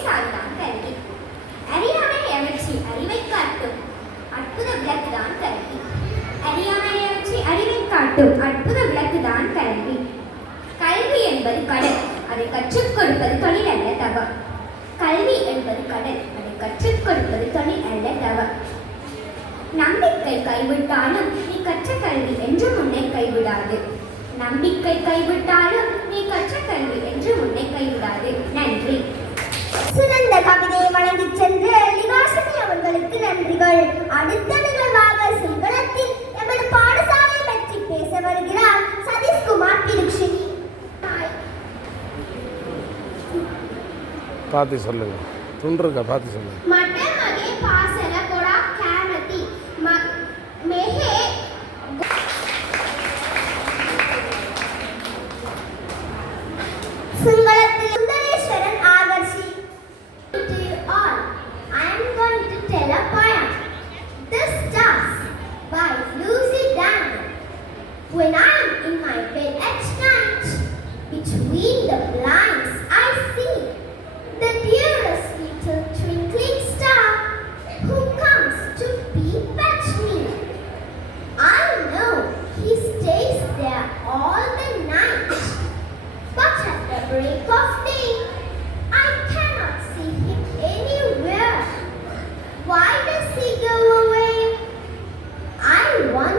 முறைசார்தான் கல்வி. அறியாமையை அகற்றி அறிவை காட்டும் அற்புத விளக்குதான் கல்வி. அறியாமையை அகற்றி அறிவை காட்டும் அற்புத விளக்குதான் கல்வி. கல்வி என்பது கடல், அதை கற்றுக் கொடுப்பது தொழில் அல்ல தவம். கல்வி என்பது கடல், அதை கற்றுக் கொடுப்பது தொழில் அல்ல தவம். நம்பிக்கை கைவிட்டாலும் நீ கற்ற கல்வி என்றும் உன்னை கைவிடாது. நம்பிக்கை கைவிட்டாலும் நீ கற்ற கல்வி என்று உன்னை கைவிடாது. நன்றி. சிறந்த கவிதையை வழங்கி சென்ற லிகாசினி அவர்களுக்கு நன்றிகள். அடுத்த நிகழ்வாக சிங்களத்தில் எமது பாடசாலை பற்றி பேச வருகிறார் சதீஷ்குமார் பிருக்ஷினி. பார்த்து சொல்லுங்க, துண்டுருக்கா பார்த்து சொல்லுங்க. මගේ පාසල ගොඩක් කැමති. මෙහෙ සිංහලத்தில் Sundareswaran Aakarshi. To you all, I am going to tell a poem. The Stars by Lucy Daniel. When I am in my bed at night, between the blinds I see the dearest little twinkling star who comes to peep at me. I know he stays there all the night, but at the break of day, I cannot see him anywhere. Why does he go away? I wonder.